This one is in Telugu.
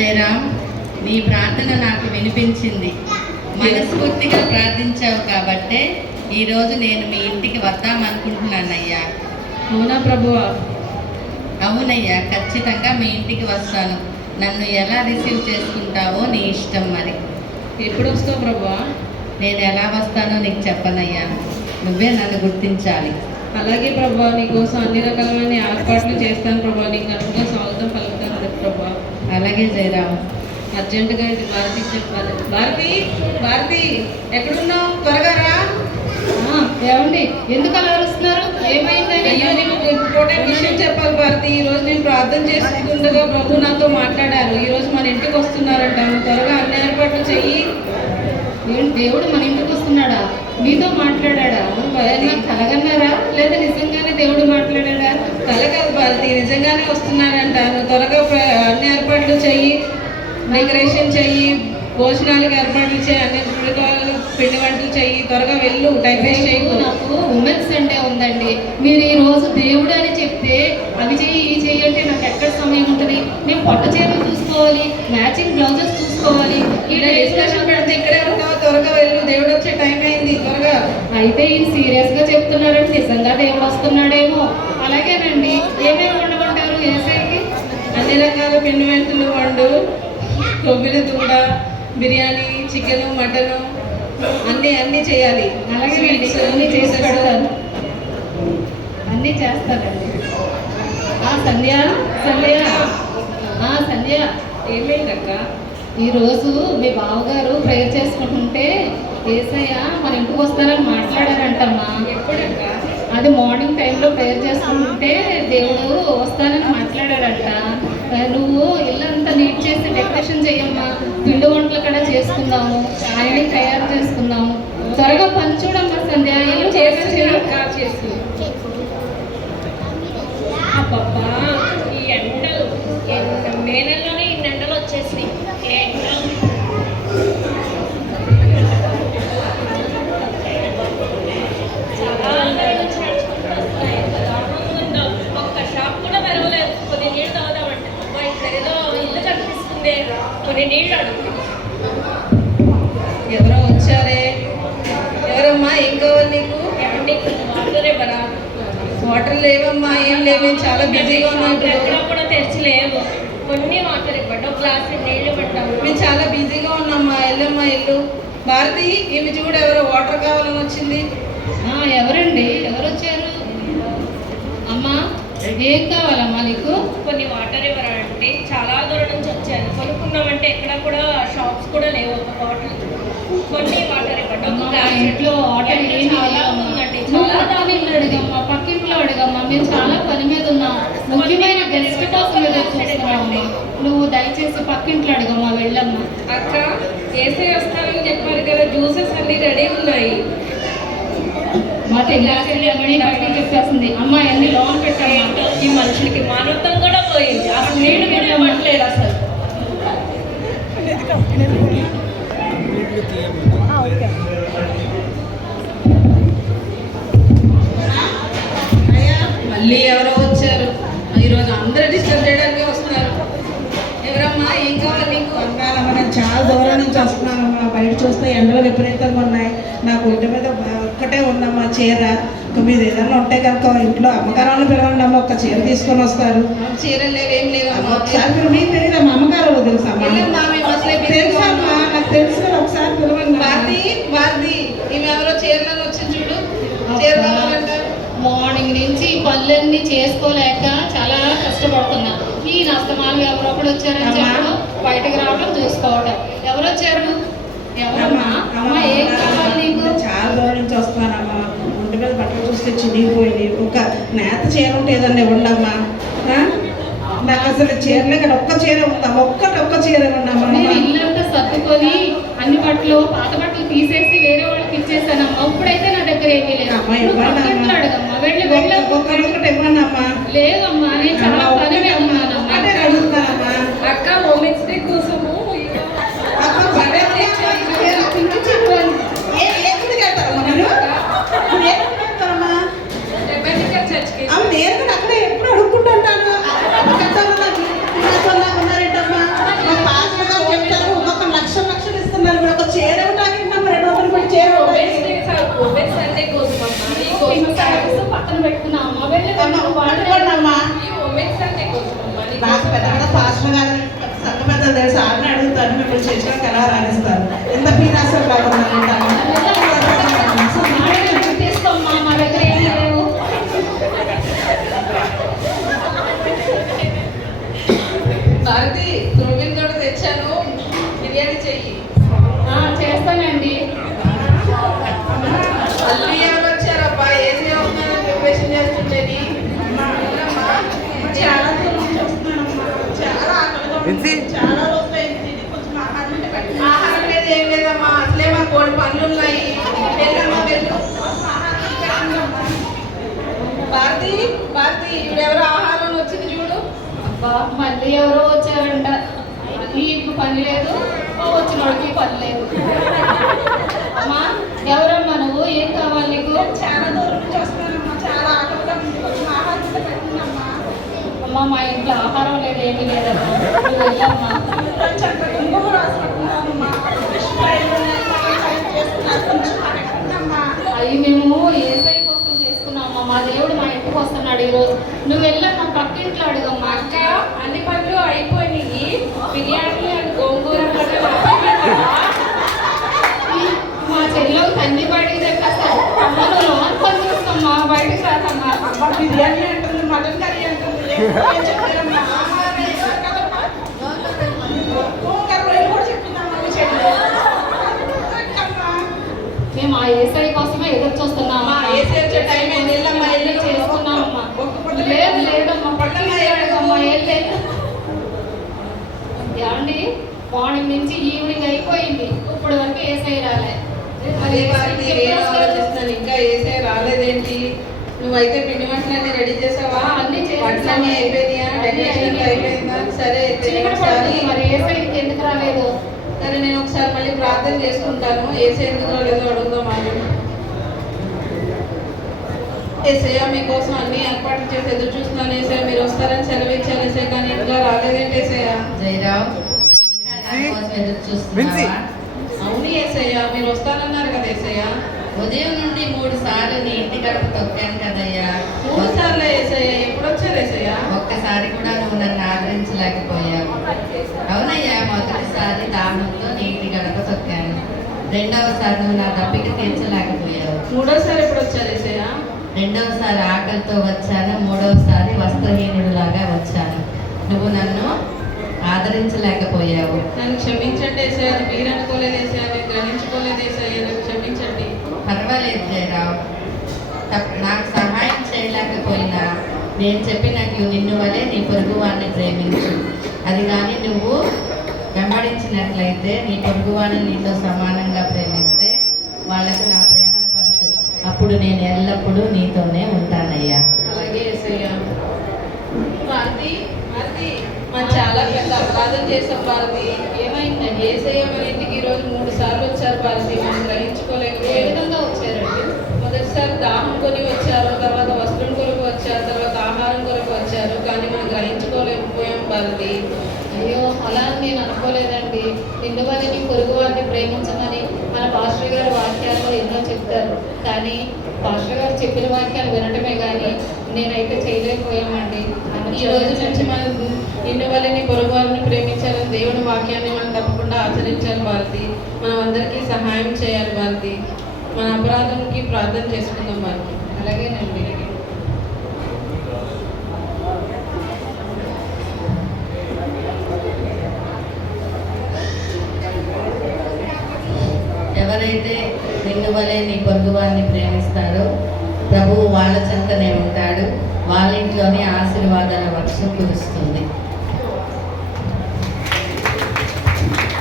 జయరామ్, నీ ప్రార్థన నాకు వినిపించింది. మనస్ఫూర్తిగా ప్రార్థించావు కాబట్టే ఈరోజు నేను మీ ఇంటికి వద్దామనుకుంటున్నానయ్యా. అవునా ప్రభువా? అవునయ్యా, ఖచ్చితంగా మీ ఇంటికి వస్తాను. నన్ను ఎలా రిసీవ్ చేసుకుంటావో నీ ఇష్టం. మరి ఎప్పుడు వస్తావు ప్రభువా? నేను ఎలా వస్తానో నీకు చెప్పనయ్యా, నువ్వే నన్ను గుర్తించాలి. అలాగే ప్రభువా, నీకోసం అన్ని రకాలమైన ఏర్పాట్లు చేస్తాను ప్రభువా. నీకు అనుగా స్వాగతం పలుకుతాను ప్రభువా. అలాగే జయరామ్. అర్జెంటుగా ఇది భారతి చెప్పాలి. భారతి ఎక్కడున్నావు? త్వరగా రా. ఏమండి, ఎందుకు అలా అరుస్తున్నారు? ఏమైందని? అయ్యో, నీకు ఇంపార్టెంట్ విషయం చెప్పాలి భారతి. ఈరోజు నేను ప్రార్థన చేసుకుంటుండగా ప్రభు నాతో మాట్లాడారు. ఈరోజు మన ఇంటికి వస్తున్నారంట. త్వరగా అన్ని ఏర్పాట్లు చెయ్యి. దేవుడు మన ఇంటికి వస్తున్నాడా? మీతో మాట్లాడా? కలగన్నారా లేదా నిజంగానే దేవుడు మాట్లాడా? కల కాదు భారతి, నిజంగానే వస్తున్నారంట. నువ్వు త్వరగా అన్ని ఏర్పాట్లు చెయ్యి, డెకరేషన్ చెయ్యి, భోజనాలకు ఏర్పాట్లు చేయి, అన్ని పిండి వంటలు చెయ్యి. త్వరగా వెళ్ళు, టైం వేస్ట్ చేయకు. నాకు ఉమెన్స్ సండే ఉందండి. మీరు ఈ రోజు దేవుడు అని చెప్తే అవి చెయ్యి ఈ చెయ్యి అంటే నాకు ఎక్కడ సమయం ఉంటుంది? నేను పట్టు చీరలు చూసుకోవాలి, మ్యాచింగ్ బ్లౌజెస్ చూసుకోవాలి. ఈ డిస్కషన్ పెడితే ఇక్కడే ఉంటావు. త్వరగా వెళ్ళు, దేవుడు వచ్చే టైం అయింది. త్వరగా. అయితే ఈయన సీరియస్ గా చెప్తున్నారండి, నిజంగా దేవుడు వస్తున్నాడేమో. అలాగేనండి, ఏమేమి వండమంటారు ఏసైకి? అన్ని రకాల పిండి వంటలు వండు. కొబ్బరి దూడ, బిర్యానీ, చికెను, మటను అన్నీ చేయాలి. అలాగే అన్నీ చేసి పెడతాను, అన్నీ చేస్తానండి. సంధ్య సంధ్య సంధ్య ఏమైందక్క? ఈరోజు మీ బావగారు ప్రేయర్ చేసుకుంటుంటే ఏసయ్య మన ఇంటికి వస్తారని మాట్లాడారంటమ్మా. ఎప్పుడక్క? అది మార్నింగ్ టైంలో ప్రేయర్ చేసుకుంటుంటే దేవుడు వస్తానని మాట్లాడాడంట. నువ్వు ఇల్లంతా నీట్ చేసి డెకరేషన్ చేయమ్మా, పిండి వంటలు కూడా చేసుకుందాము, అన్నీ తయారు చేసుకుందాము. త్వరగా పని చూడమ్మా సంధ్య. ఇల్లు చేసి అబ్బబ్బా, ఈ ఎండలు మే నెలలోనే ఇన్ని ఎండలు వచ్చేసినాయి. ఒక్క షాప్ కూడా పెరగలేదు. కొన్ని నీళ్ళు తాగుదామంటే ఇప్పుడు ఏదో ఇల్లు కనిపిస్తుంది, కొన్ని నీళ్ళు అడుగుతుంది. ఎవరో వచ్చారే? ఎవరమ్మా? ఏం కావాలి నీకు? ఏమండి, వాటరే బరా? వాటర్ లేవమ్మా, ఏం లేవు. చాలా బిజీగా ఉన్నాం. ఎక్కడో కూడా తెరిచి లేవు. కొన్ని వాటర్ ఇవ్వండి, ఒక గ్లాస్ నీళ్ళు ఇవ్వంటాము. మేము చాలా బిజీగా ఉన్నామ్మా. ఎల్లమ్మా ఇల్లు. భారతి, ఈమె కూడా ఎవరో వాటర్ కావాలని వచ్చింది. ఎవరండి? ఎవరు వచ్చారు? అమ్మా, ఏం కావాలమ్మా నీకు? కొన్ని వాటర్ ఇవ్వరా అంటే? చాలా దూరం నుంచి వచ్చాను. కొనుక్కున్నామంటే ఎక్కడ కూడా షాప్స్ కూడా లేవు. ఒక బాటిల్, కొన్ని వాటర్ ఇవ్వండి. ఇంట్లో వాటర్ చాలా ఉందండి. చాలా అడిగమ్మా, పక్కింట్లో అడిగమ్మా. మేము చాలా పని మీద ఉన్నాం, ముఖ్యమైన గెస్ట్ కోసం చూస్తున్నామమ్మా. నువ్వు దయచేసి పక్కింట్లో అడిగమ్మా, వెళ్ళమ్మా. అక్క, ఏసీ వస్తారని చెప్పారు కదా, జ్యూసెస్ అన్ని రెడీ ఉన్నాయి. మా తెల్లారి బయటికి చెప్పేస్తుంది. అమ్మ అన్ని లోన్ పెట్టాము. ఈ మనుషులకి మానవత్వం కూడా పోయింది. అసలు నీళ్ళు కూడా ఇవ్వట్లేదు. అసలు మళ్ళీ ఎవరో వచ్చారు. ఈరోజు అందరూ డిస్టర్బ్ చేయడానికి వస్తున్నారు. ఎవరమ్మా? ఏం కావాలి నీకు? నేను చాలా దూరం నుంచి వస్తున్నానమ్మా. బయట చూస్తే ఎండలు విపరీతంగా ఉన్నాయి. నాకు ఒంటి మీద ఒక్కటే ఉందమ్మా చీర. మీరు ఏదన్నా ఉంటే కనుక ఇంట్లో అమ్మగారు పిలవండి అమ్మ, ఒక్క చీర తీసుకొని వస్తారు. చీరలు లేవేం లేవమ్మా. ఒకసారి మీరు మీకు తెలియదు, మా అమ్మగారు తెలుసమ్మా. తెలుసమ్మా, నాకు తెలుసు. ఒకసారి పిలవండి. భారతి, ఈమె ఎవరో చీరలను వచ్చి చూడు. చీర కావాలంట. మార్నింగ్ నుంచి పనులన్నీ చేసుకోలేక చాలా కష్టపడుతున్నా. ఈ నష్టమాలు ఎవరో ఒకడు వచ్చారని చెప్పడం, బయటకు రావడం, చూసుకోవడం. ఎవరు వచ్చారు? ఎవరమ్మా? అమ్మ, ఏం కావాలి నీకు? చాలా దూరం నుంచి వస్తున్నానమ్మా. ఒంటి మీద బట్టలు చూస్తే చినిగిపోయింది. ఒక నేత చీర ఉంటే ఏదన్నా ఇవ్వండి అమ్మా. నాకు అసలు చీరలే కదా, ఒక్క చీర ఉందమ్మా. ఒక్క చీర ఉండమ్మా. నేను ఇల్లంతా సర్దుకొని అన్ని బట్టలు, పాత బట్టలు తీసేసి వేరే వాళ్ళకి ఇచ్చేసానమ్మా. ఇప్పుడైతే నా దగ్గర ఏమీ లేదు. అడగమ్మా, వెళ్ళి ఒక్కటి ఇవ్వండి అమ్మా. లేదమ్మా, నేను చాలా పని ఉన్నానమ్మా. అంటే అడుగుతానమ్మా. అక్క, ఉమెన్స్ డే కోసము నేను కూడా అక్కడే ఎప్పుడు అడుక్కుంటుంటాను. ఉన్నారేంటమ్మా? మా చేస్తాను తెలుసు సార్ని అడుగుతాను, మిమ్మల్ని చేసినాక ఎలా రాణిస్తాను. ఎంత పీనాసర్ బాగుందంటాను. తీసుకోమ్మా, మా దగ్గర ఏం లేవు. భారతి ప్రోటీన్ కూడా తెచ్చాను, బిర్యానీ చెయ్యి. చేస్తానండి. మళ్ళీ ఎవరు వచ్చారబ్బా? ఏసీ అవుతున్నారని ప్రిపరేషన్ చేస్తుంటేని చాలా దూరం నుంచి వస్తున్నానమ్మా. చాలా ఆకలిగా ఉంది. చాలా రోజులైంది తిని, కొంచెం ఆహారం ఉంటే పెట్టండి. ఆహారం లేదు ఏం లేదమ్మా, అసలే మా కోడి పనులు ఉన్నాయి. వెళ్ళమ్మా వెళ్ళు. భారతి భారతి ఇవిడెవరో ఆహారం వచ్చింది చూడు. అబ్బా, మళ్ళీ ఎవరో వచ్చారంట. నీకు పని లేదు, వచ్చిన వాడికి పని లేదు. అమ్మా, ఎవరమ్మా నువ్వు? ఏం కావాలి నీకు? చాలా దూరం నుంచి వస్తున్నానమ్మా. చాలా ఆకలిగా ఉంది. కొంచెం ఆహారం ఉంటే పెట్టండమ్మా. అమ్మ, మా ఇంట్లో ఆహారం లేదు, ఏమీ లేదమ్మా. నువ్వు వెళ్ళమ్మా. కొంచెం కుంకుమ రాసుకుంటున్నానమ్మా. ఫిష్ ఫ్రైలు ఉన్నాయి, చేసుకున్నారు. కొంచెం పెట్టండమ్మా. అవి మేము ఏసై కోసం చేసుకున్నామమ్మా. మా దేవుడు మా ఇంటికి వస్తున్నాడు ఈరోజు. నువ్వు వెళ్ళమ్మా, పక్కింట్లో అడుగమ్మా. అక్క అన్ని పనులు అయిపోయినాయి, బిర్యానీ అండ్ గోంగూర కూడా మా చెల్లెలు తండ్రి బయటికి చెప్పేస్తాను. అమ్మ, నువ్వు లోన్ పని చూస్తామ్మా, బయటికి రాదమ్మా. అమ్మ బిర్యానీ అంటుంది, మటన్ కర్రీ అంటుంది. ఏం చెప్పారమ్మా? ఆహారం వేశారు కదమ్మా. గోంగూర రొయ్యలు కూడా చెప్పిందమ్మా మీ చెల్లి. పెట్టమ్మా. మేము ఆ ఏసై కోసమే ఎదురు చూస్తున్నామా. ఏసీ వచ్చే టైం అయింది. వెళ్ళమ్మా వెళ్ళి చేసుకున్నామమ్మా. లేదు లేదమ్మా, పక్కన అడగమ్మా. ఏం లేదు. ఏమండి, మార్నింగ్ నుంచి ఈవినింగ్ అయిపోయింది, ఇప్పుడు వరకు ఏసై రాలే. అదే భారతి నేను ఆలోచిస్తున్నాను, ఇంకా ఏసీ రాలేదేంటి? నువ్వైతే పిండి వంటలన్నీ రెడీ చేసావా? అన్నీ చేసేసాను. వంటలన్నీ అయిపోయినాయా? డెకరేషన్ అంతా అయిపోయిందా? సరే అయితే నేను చీకటి ఒకసారి పడుతుంది, మరి ఏసై ఎందుకు రాలేదు? సరే నేను ఒకసారి మళ్ళీ ప్రార్థన చేసుకుంటాను. ఏసీ ఎందుకు రాలేదో అడుగుదాం వాళ్ళు. ఏసయ్య మీకోసం అన్ని ఏర్పాట్లు చేసి ఎదురు చూస్తున్నాను. ఏసయ్య మీరు వస్తారని సెలవిచ్చాను ఏసయ్య, కానీ ఇంకా రాలేదేంటి ఏసయ్య? జయరావు, ఇంకా నా కోసం ఎదురు చూస్తున్నావా? అవును ఏసయ్య, మీరు వస్తానన్నారు కదా ఏసయ్య. ఉదయం నుండి 3 సార్లు నీ ఇంటి గడప తొక్కాను కదయ్యా. 3 సార్లు ఏసయ్య. ఎప్పుడు వచ్చారు ఏసయ్య? ఒక్కసారి కూడా నువ్వు నన్ను ఆదరించలేకపోయావు. అవునయ్యా, మొదటిసారి దాహంతో నీ ఇంటి గడప తొక్కాను. రెండవసారి నువ్వు నా దప్పిక తీర్చలేకపోయావు. మూడోసారి ఎప్పుడు వచ్చారు ఏసయ్య? రెండవసారి ఆకలితో వచ్చాను. మూడవసారి వస్త్రహీనుడిలాగా వచ్చాను. నువ్వు నన్ను ఆదరించలేకపోయావు. నన్ను క్షమించండి ఏసయ్య. అది మీరు అనుకోలేదు ఏసయ్య, నేను గ్రహించుకోలేదు ఏసయ్య, నన్ను క్షమించండి. పర్వాలేదు జయరావు, నాకు సహాయం చేయలేకపోయినా నేను చెప్పినట్లు నిన్ను వలె నీ పొరుగు వాడిని ప్రేమించు. అది కానీ నువ్వు వెంబడించినట్లయితే నీ పొరుగు వాడిని నీతో సమానంగా ప్రేమిస్తే వాళ్ళకు నా ప్రేమను పంచు. అప్పుడు నేను ఎల్లప్పుడూ నీతోనే ఉంటానయ్యా. అలాగే ఏసయ్య. భారతి భారతి మనం చాలా పెద్ద అపరాధం చేసాం భారతి. ఏమైందండి? ఏసయ్య మన ఇంటికి ఈరోజు 3 సార్లు వచ్చారు భారతి, మనం ఏ గ్రహించుకోలేకపోయాం. విధంగా వచ్చారండి? మొదటిసారి దాహం కొని వచ్చారు, తర్వాత వస్త్రం కొరకు వచ్చారు, తర్వాత ఆహారం కొరకు వచ్చారు, కానీ మనం గ్రహించుకోలేకపోయాం భారతి. అయ్యో, అలా అని నేను అనుకోలేదండి. నిన్ను వల్ల నీ పొరుగు వారిని ప్రేమించమని మన పాస్టర్ గారి వాక్యాల్లో ఎన్నో చెప్తారు. కానీ పాస్టర్ గారు చెప్పిన వాక్యాలు వినటమే కానీ నేనైతే చేయలేకపోయామండి. ఈ రోజు నుంచి మనం నిన్ను వల్ల నీ పొరుగు వారిని ప్రేమించాలని దేవుని వాక్యాన్ని మనం తప్పకుండా ఆచరించాలి భారతి. మనం అందరికీ సహాయం చేయాలి భారతి. మన అపరాధంకి ప్రార్థన చేసుకుందాం భారతి. అలాగేనండి. ఎవరైతే నిన్ను వలె నీ పొరుగు వారిని ప్రేమిస్తారో ప్రభువు వాళ్ళ చెంతనే ఉంటాడు. వాళ్ళ ఇంట్లోనే ఆశీర్వాదాల వర్షం కురుస్తుంది.